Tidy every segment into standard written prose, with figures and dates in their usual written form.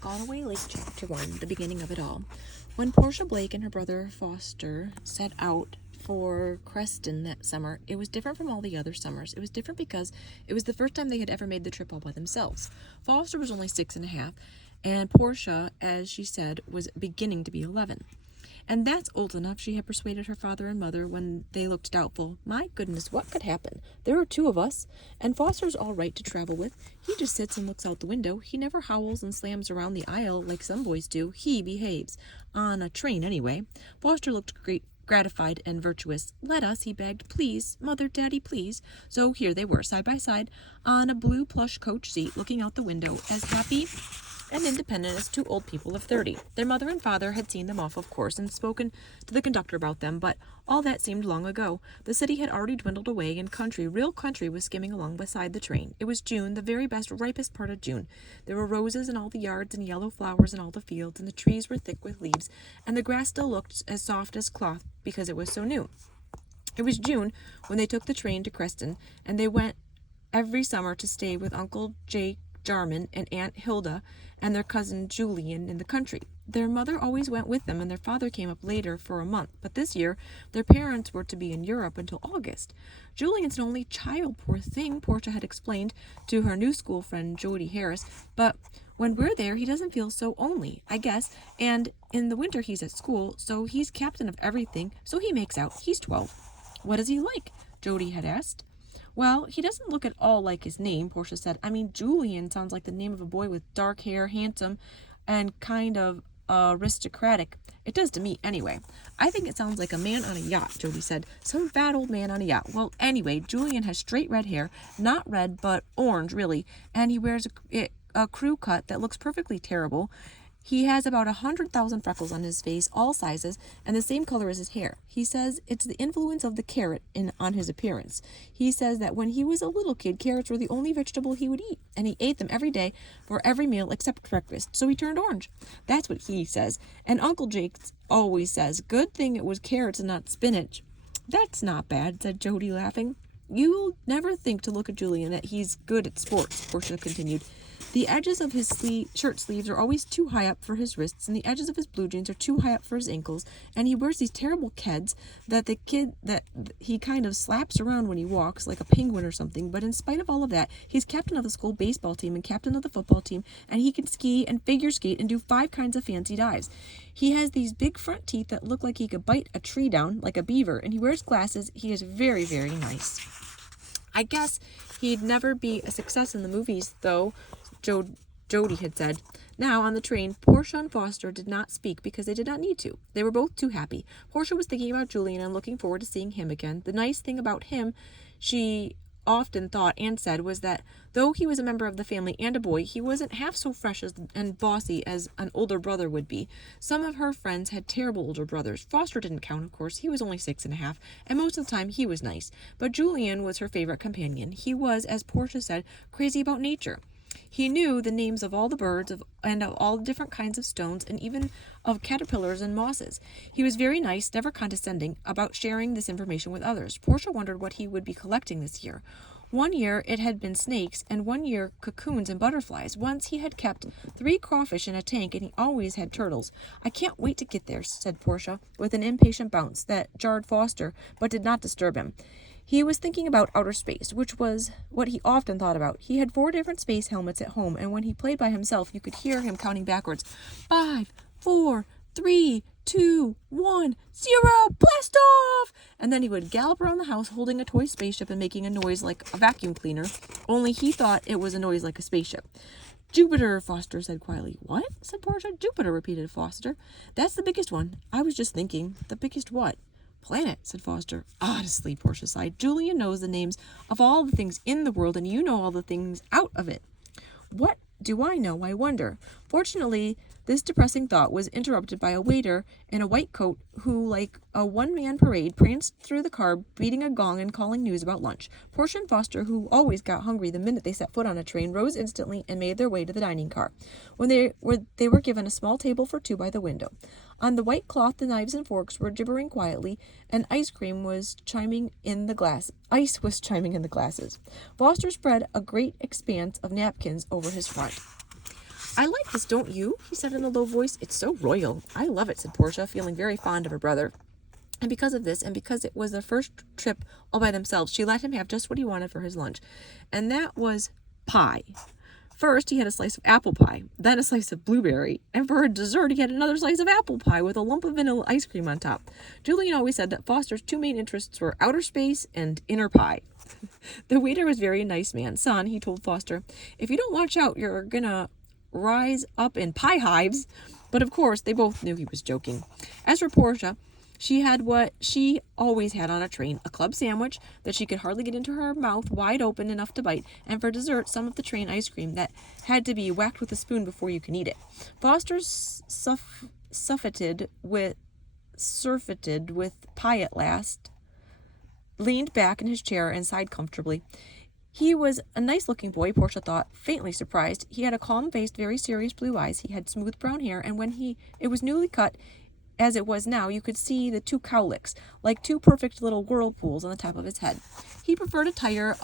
Galway Lake Chapter 1, the beginning of it all. When Portia Blake and her brother Foster set out for Creston that summer, it was different from all the other summers. It was different because it was the first time they had ever made the trip all by themselves. Foster was only 6.5, and Portia, as she said, was beginning to be 11. And that's old enough, she had persuaded her father and mother when they looked doubtful. My goodness, what could happen? There are 2 of us, and Foster's all right to travel with. He just sits and looks out the window. He never howls and slams around the aisle like some boys do. He behaves. On a train, anyway. Foster looked gratified and virtuous. Let us, he begged. Please, Mother, Daddy, please. So here they were, side by side, on a blue plush coach seat, looking out the window, as happy and independent as 2 old people of 30. Their mother and father had seen them off, of course, and spoken to the conductor about them, but all that seemed long ago. The city had already dwindled away, and country, real country, was skimming along beside the train. It was June, the very best, ripest part of June. There were roses in all the yards, and yellow flowers in all the fields, and the trees were thick with leaves, and the grass still looked as soft as cloth because it was so new. It was June when they took the train to Creston, and they went every summer to stay with Uncle Jake Jarman and Aunt Hilda and their cousin Julian in the country. Their mother always went with them, and their father came up later for a month, but this year their parents were to be in Europe until August. Julian's an only child, poor thing, Portia had explained to her new school friend Jody Harris, but when we're there he doesn't feel so only, I guess, and in the winter he's at school, so he's captain of everything, so he makes out. He's 12. What is he like? Jody had asked. Well, he doesn't look at all like his name, Portia said. I mean, Julian sounds like the name of a boy with dark hair, handsome, and kind of aristocratic. It does to me, anyway. I think it sounds like a man on a yacht, Jody said. Some fat old man on a yacht. Well, anyway, Julian has straight red hair. Not red, but orange, really. And he wears a crew cut that looks perfectly terrible. He has about 100,000 freckles on his face, all sizes, and the same color as his hair. He says it's the influence of the carrot on his appearance. He says that when he was a little kid, carrots were the only vegetable he would eat, and he ate them every day for every meal except breakfast, so he turned orange. That's what he says. And Uncle Jake always says, good thing it was carrots and not spinach. That's not bad, said Jody, laughing. You'll never think to look at Julian that he's good at sports, Portia continued. The edges of his shirt sleeves are always too high up for his wrists, and the edges of his blue jeans are too high up for his ankles, and he wears these terrible keds that he kind of slaps around when he walks, like a penguin or something, but in spite of all of that, he's captain of the school baseball team and captain of the football team, and he can ski and figure skate and do 5 kinds of fancy dives. He has these big front teeth that look like he could bite a tree down, like a beaver, and he wears glasses. He is very, very nice. I guess he'd never be a success in the movies, though, Jody had said. Now, on the train, Portia and Foster did not speak because they did not need to. They were both too happy. Portia was thinking about Julian and looking forward to seeing him again. The nice thing about him, she often thought and said, was that though he was a member of the family and a boy, he wasn't half so fresh and bossy as an older brother would be. Some of her friends had terrible older brothers. Foster didn't count, of course. He was only 6.5, and most of the time he was nice. But Julian was her favorite companion. He was, as Portia said, crazy about nature. He knew the names of all the birds and of all the different kinds of stones, and even of caterpillars and mosses. He was very nice, never condescending, about sharing this information with others. Portia wondered what he would be collecting this year. One year it had been snakes, and one year cocoons and butterflies. Once he had kept 3 crawfish in a tank, and he always had turtles. I can't wait to get there, said Portia, with an impatient bounce that jarred Foster, but did not disturb him. He was thinking about outer space, which was what he often thought about. He had 4 different space helmets at home, and when he played by himself, you could hear him counting backwards. 5, 4, 3, 2, 1, 0, blast off! And then he would gallop around the house holding a toy spaceship and making a noise like a vacuum cleaner, only he thought it was a noise like a spaceship. Jupiter, Foster said quietly. What? Said Portia. Jupiter, repeated Foster. That's the biggest one. I was just thinking. The biggest what? Planet, said Foster. Honestly, Portia sighed. Julian knows the names of all the things in the world, and you know all the things out of it. What do I know, I wonder? Fortunately, this depressing thought was interrupted by a waiter in a white coat who, like a one-man parade, pranced through the car, beating a gong and calling news about lunch. Portia and Foster, who always got hungry the minute they set foot on a train, rose instantly and made their way to the dining car. When they were given a small table for 2 by the window. On the white cloth, the knives and forks were gibbering quietly, and ice was chiming in the glasses. Foster spread a great expanse of napkins over his front. I like this, don't you? He said in a low voice. It's so royal. I love it, said Portia, feeling very fond of her brother. And because of this, and because it was their first trip all by themselves, she let him have just what he wanted for his lunch. And that was pie. First, he had a slice of apple pie, then a slice of blueberry, and for dessert, he had another slice of apple pie with a lump of vanilla ice cream on top. Julian always said that Foster's two main interests were outer space and inner pie. The waiter was a very nice man. Son, he told Foster, if you don't watch out, you're gonna rise up in pie hives. But of course, they both knew he was joking. As for Portia, she had what she always had on a train, a club sandwich that she could hardly get into her mouth wide open enough to bite, and for dessert, some of the train ice cream that had to be whacked with a spoon before you can eat it. Foster, surfeited with pie at last, leaned back in his chair and sighed comfortably. He was a nice-looking boy, Portia thought, faintly surprised. He had a calm-faced, very serious blue eyes. He had smooth brown hair, and when it was newly cut, as it was now, you could see the two cowlicks, like two perfect little whirlpools on the top of his head. He preferred attire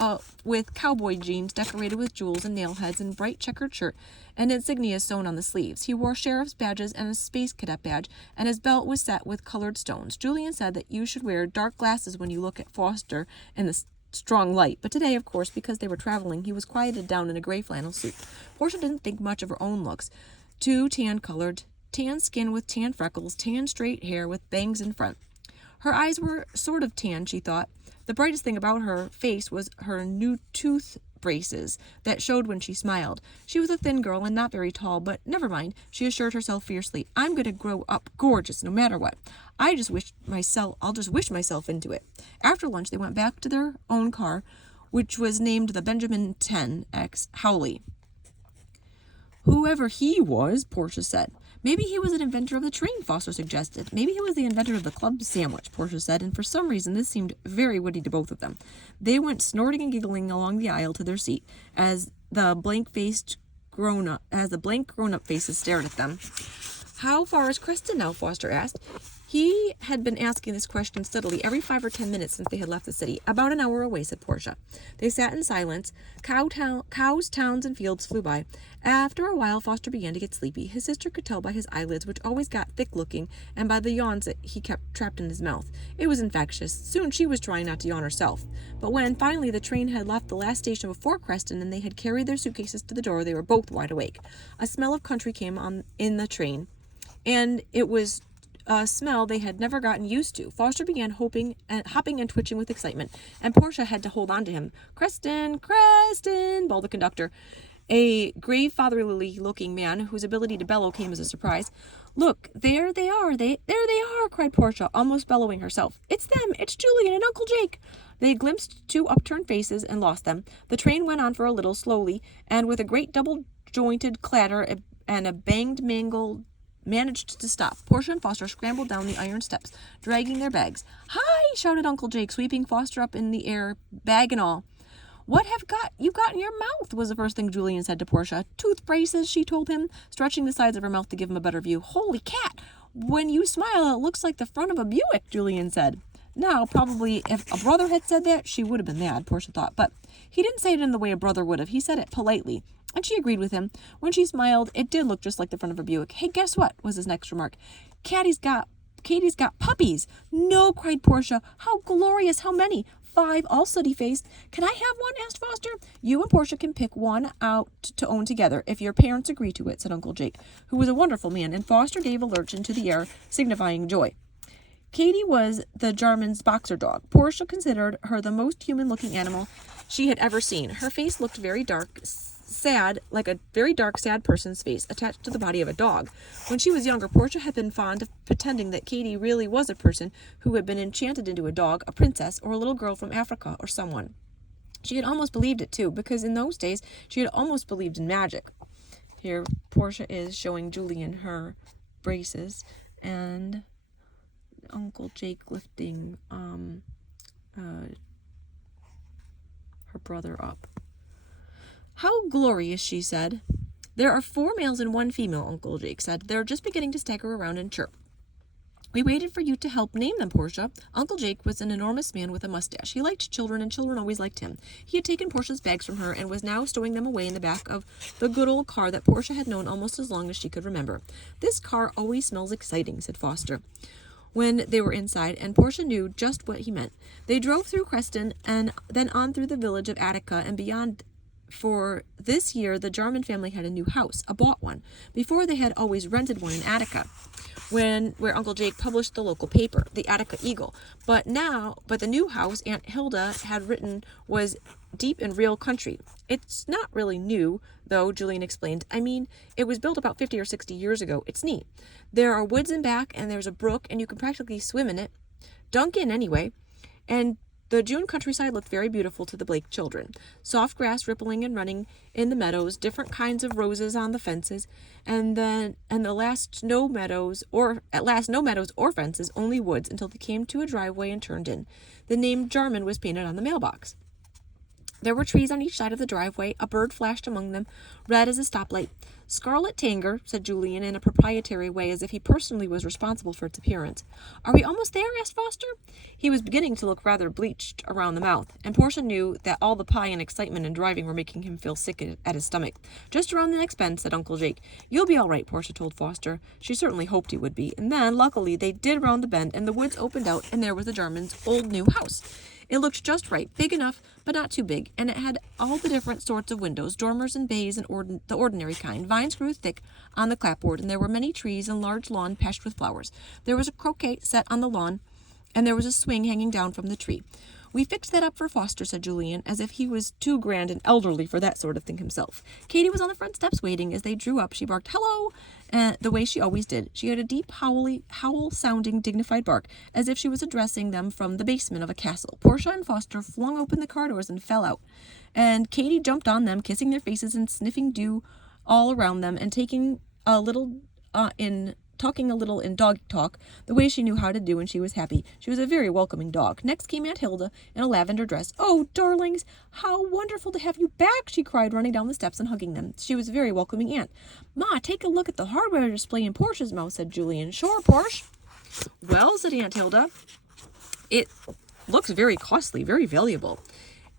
with cowboy jeans decorated with jewels and nail heads and bright checkered shirt and insignia sewn on the sleeves. He wore sheriff's badges and a space cadet badge, and his belt was set with colored stones. Julian said that you should wear dark glasses when you look at Foster in the strong light, but today, of course, because they were traveling, he was quieted down in a gray flannel suit. Portia didn't think much of her own looks. Too tan-colored, tan skin with tan freckles, tan straight hair with bangs in front. Her eyes were sort of tan, she thought. The brightest thing about her face was her new tooth braces that showed when she smiled. She was a thin girl and not very tall, but never mind, she assured herself fiercely. I'm going to grow up gorgeous no matter what. I'll just wish myself into it. After lunch, they went back to their own car, which was named the Benjamin 10X Howley. Whoever he was, Portia said. Maybe he was an inventor of the train, Foster suggested. Maybe he was the inventor of the club sandwich, Portia said, and for some reason this seemed very witty to both of them. They went snorting and giggling along the aisle to their seat as the blank grown-up faces stared at them. How far is Creston now? Foster asked. He had been asking this question steadily every 5 or 10 minutes since they had left the city. About an hour away, said Portia. They sat in silence. Cows, towns, and fields flew by. After a while, Foster began to get sleepy. His sister could tell by his eyelids, which always got thick-looking, and by the yawns that he kept trapped in his mouth. It was infectious. Soon she was trying not to yawn herself. But when, finally, the train had left the last station before Creston and they had carried their suitcases to the door, they were both wide awake. A smell of country came on in the train, and it was a smell they had never gotten used to. Foster began hopping and twitching with excitement, and Portia had to hold on to him. Creston, Creston, bawled the conductor, a grave, fatherly-looking man whose ability to bellow came as a surprise. Look, there they are, cried Portia, almost bellowing herself. It's them, it's Julian and Uncle Jake. They glimpsed two upturned faces and lost them. The train went on for a little, slowly, and with a great double-jointed clatter and a banged mangled managed to stop. Portia and Foster scrambled down the iron steps, dragging their bags. Hi, shouted Uncle Jake, sweeping Foster up in the air, bag and all. What have you got in your mouth? Was the first thing Julian said to Portia. Tooth braces, she told him, stretching the sides of her mouth to give him a better view. Holy cat! When you smile, it looks like the front of a Buick, Julian said. Now, probably if a brother had said that, she would have been mad, Portia thought, but he didn't say it in the way a brother would have. He said it politely. And she agreed with him. When she smiled, it did look just like the front of a Buick. Hey, guess what? Was his next remark. Katie's got puppies. No, cried Portia. How glorious. How many? 5, all sooty-faced. Can I have one? Asked Foster. You and Portia can pick one out to own together, if your parents agree to it, said Uncle Jake, who was a wonderful man, and Foster gave a lurch into the air, signifying joy. Katie was the Jarman's boxer dog. Portia considered her the most human-looking animal she had ever seen. Her face looked very dark, sad, like a very dark, sad person's face attached to the body of a dog. When she was younger, Portia had been fond of pretending that Katie really was a person who had been enchanted into a dog, a princess, or a little girl from Africa, or someone. She had almost believed it, too, because in those days, she had almost believed in magic. Here, Portia is showing Julian her braces, and Uncle Jake lifting her brother up. How glorious, she said. There are 4 males and 1 female, Uncle Jake said. They're just beginning to stagger around and chirp. We waited for you to help name them, Portia. Uncle Jake was an enormous man with a mustache. He liked children, and children always liked him. He had taken Portia's bags from her and was now stowing them away in the back of the good old car that Portia had known almost as long as she could remember. "This car always smells exciting," said Foster when they were inside, and Portia knew just what he meant. They drove through Creston and then on through the village of Attica and beyond. For this year, the Jarman family had a new house, a bought one. Before, they had always rented one in Attica, where Uncle Jake published the local paper, the Attica Eagle. But the new house Aunt Hilda had written was deep in real country. "It's not really new, though," Julian explained. "I mean, it was built about 50 or 60 years ago. It's neat. There are woods in back, and there's a brook, and you can practically swim in it. Dunk in, anyway." And the June countryside looked very beautiful to the Blake children. Soft grass rippling and running in the meadows, different kinds of roses on the fences, and at last no meadows or fences, only woods, until they came to a driveway and turned in. The name Jarman was painted on the mailbox. There were trees on each side of the driveway. A bird flashed among them, red as a stoplight. "Scarlet Tanger," said Julian in a proprietary way, as if he personally was responsible for its appearance. "Are we almost there?" asked Foster. He was beginning to look rather bleached around the mouth, and Portia knew that all the pie and excitement and driving were making him feel sick at his stomach. "Just around the next bend," said Uncle Jake. "You'll be all right," Portia told Foster. She certainly hoped he would be. And then, luckily, they did round the bend, and the woods opened out, and there was the Jarman's old new house. It looked just right, big enough, but not too big, and it had all the different sorts of windows, dormers and bays and the ordinary kind. Vines grew thick on the clapboard, and there were many trees and large lawn patched with flowers. There was a croquet set on the lawn, and there was a swing hanging down from the tree. "We fixed that up for Foster," said Julian, as if he was too grand and elderly for that sort of thing himself. Katie was on the front steps waiting. As they drew up, she barked, "Hello!" The way she always did. She had a deep, howl-sounding, dignified bark, as if she was addressing them from the basement of a castle. Portia and Foster flung open the car doors and fell out, and Katie jumped on them, kissing their faces and sniffing dew all around them, and talking a little in dog talk, the way she knew how to do when she was happy. She was a very welcoming dog. Next came Aunt Hilda in a lavender dress. "Oh, darlings, how wonderful to have you back!" she cried, running down the steps and hugging them. She was a very welcoming aunt. "Ma, take a look at the hardware display in Portia's mouth," said Julian. "Sure, Portia." "Well," said Aunt Hilda, "it looks very costly, very valuable.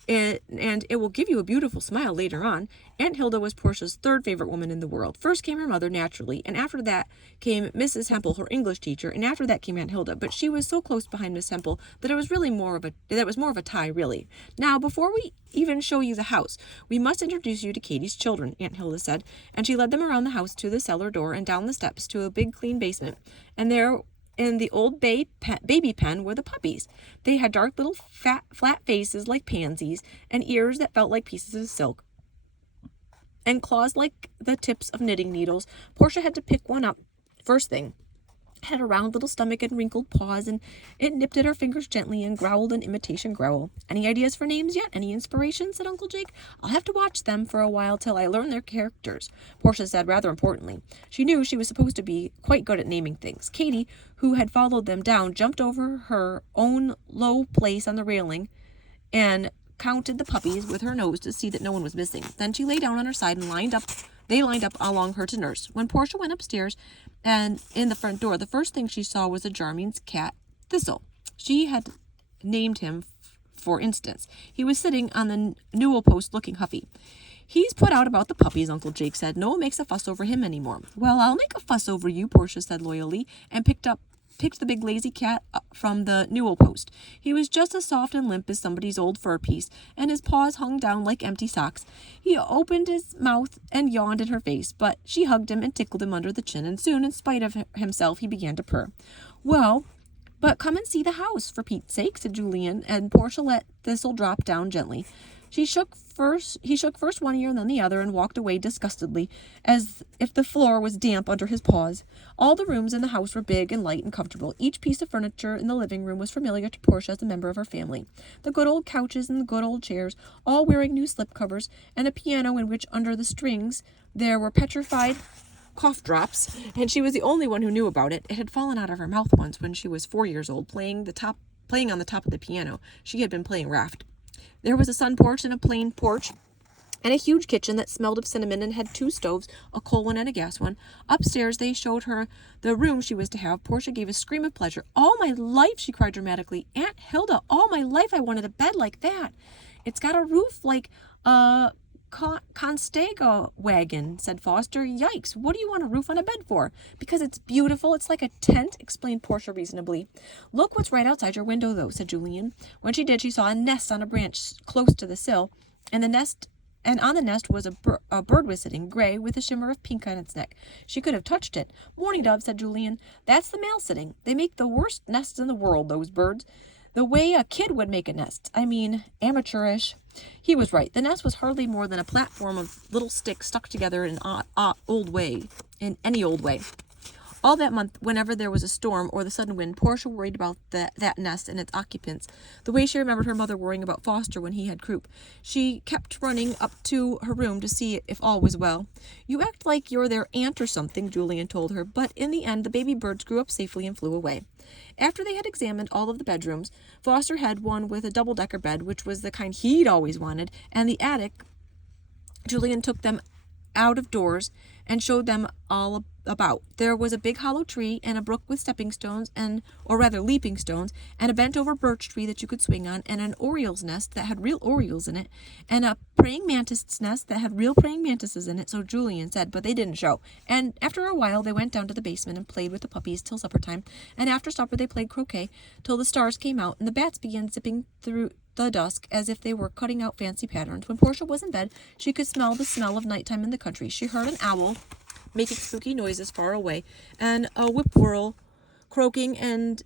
And it will give you a beautiful smile later on." Aunt Hilda was Portia's third favorite woman in the world. First came her mother, naturally, and after that came Mrs. Hempel, her English teacher, and after that came Aunt Hilda. But she was so close behind Miss Hempel that it was really more of a tie, really. "Now, before we even show you the house, we must introduce you to Katie's children," Aunt Hilda said, and she led them around the house to the cellar door and down the steps to a big, clean basement. And there, in the old baby pen, were the puppies. They had dark little flat faces like pansies, and ears that felt like pieces of silk, and claws like the tips of knitting needles. Portia had to pick one up first thing. It had a round little stomach and wrinkled paws, and it nipped at her fingers gently and growled an imitation growl. "Any ideas for names yet? Any inspiration?" said Uncle Jake. "I'll have to watch them for a while till I learn their characters," Portia said rather importantly. She knew she was supposed to be quite good at naming things. Katie, who had followed them down, jumped over her own low place on the railing and counted the puppies with her nose to see that no one was missing. Then she lay down on her side and they lined up along her to nurse. When Portia went upstairs and in the front door, the first thing she saw was the Jarman's cat, Thistle. She had named him, for instance. He was sitting on the newel post looking huffy. "He's put out about the puppies," Uncle Jake said. "No one makes a fuss over him anymore." "Well, I'll make a fuss over you," Portia said loyally, and picked the big lazy cat up from the newel post. He was just as soft and limp as somebody's old fur piece, and his paws hung down like empty socks. He opened his mouth and yawned in her face, but she hugged him and tickled him under the chin, and soon, in spite of himself, he began to purr. "Well, but come and see the house, for Pete's sake," said Julian, and Portia let Thistle drop down gently. He shook first one ear and then the other, and walked away disgustedly, as if the floor was damp under his paws. All the rooms in the house were big and light and comfortable. Each piece of furniture in the living room was familiar to Portia as a member of her family. The good old couches and the good old chairs, all wearing new slip covers, and a piano in which, under the strings, there were petrified cough drops, and she was the only one who knew about it. It had fallen out of her mouth once when she was 4 years old, playing on the top of the piano. She had been playing raft. There was a sun porch and a plain porch and a huge kitchen that smelled of cinnamon and had 2 stoves, a coal one and a gas one. Upstairs, they showed her the room she was to have. Portia gave a scream of pleasure. "All my life," she cried dramatically. "Aunt Hilda, all my life I wanted a bed like that. It's got a roof like a Constega wagon," said Foster. "Yikes, what do you want a roof on a bed for?" "Because it's beautiful. It's like a tent," explained Portia reasonably. "Look what's right outside your window, though," said Julian. When she did, she saw a nest on a branch close to the sill, and on the nest was a bird was sitting, gray, with a shimmer of pink on its neck. She could have touched it. "Mourning dove," said Julian. "That's the male sitting. They make the worst nests in the world, those birds. The way a kid would make a nest. I mean, amateurish." He was right. The nest was hardly more than a platform of little sticks stuck together in any old way. All that month, whenever there was a storm or the sudden wind, Portia worried about that nest and its occupants, the way she remembered her mother worrying about Foster when he had croup. She kept running up to her room to see if all was well. "You act like you're their aunt or something," Julian told her, but in the end the baby birds grew up safely and flew away. After they had examined all of the bedrooms, Foster had one with a double-decker bed, which was the kind he'd always wanted, and the attic. Julian took them out of doors and showed them all about. There was a big hollow tree and a brook with stepping stones, or rather leaping stones, and a bent-over birch tree that you could swing on, and an oriole's nest that had real orioles in it, and a praying mantis' nest that had real praying mantises in it, so Julian said, but they didn't show. And after a while, they went down to the basement and played with the puppies till supper time, and after supper they played croquet till the stars came out, and the bats began zipping through the dusk as if they were cutting out fancy patterns. When Portia was in bed, she could smell the smell of nighttime in the country. She heard an owl making spooky noises far away, and a whippoorwill croaking and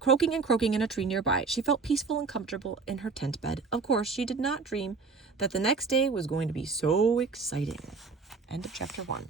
croaking in a tree nearby. She felt peaceful and comfortable in her tent bed. Of course, she did not dream that the next day was going to be so exciting. End of chapter 1.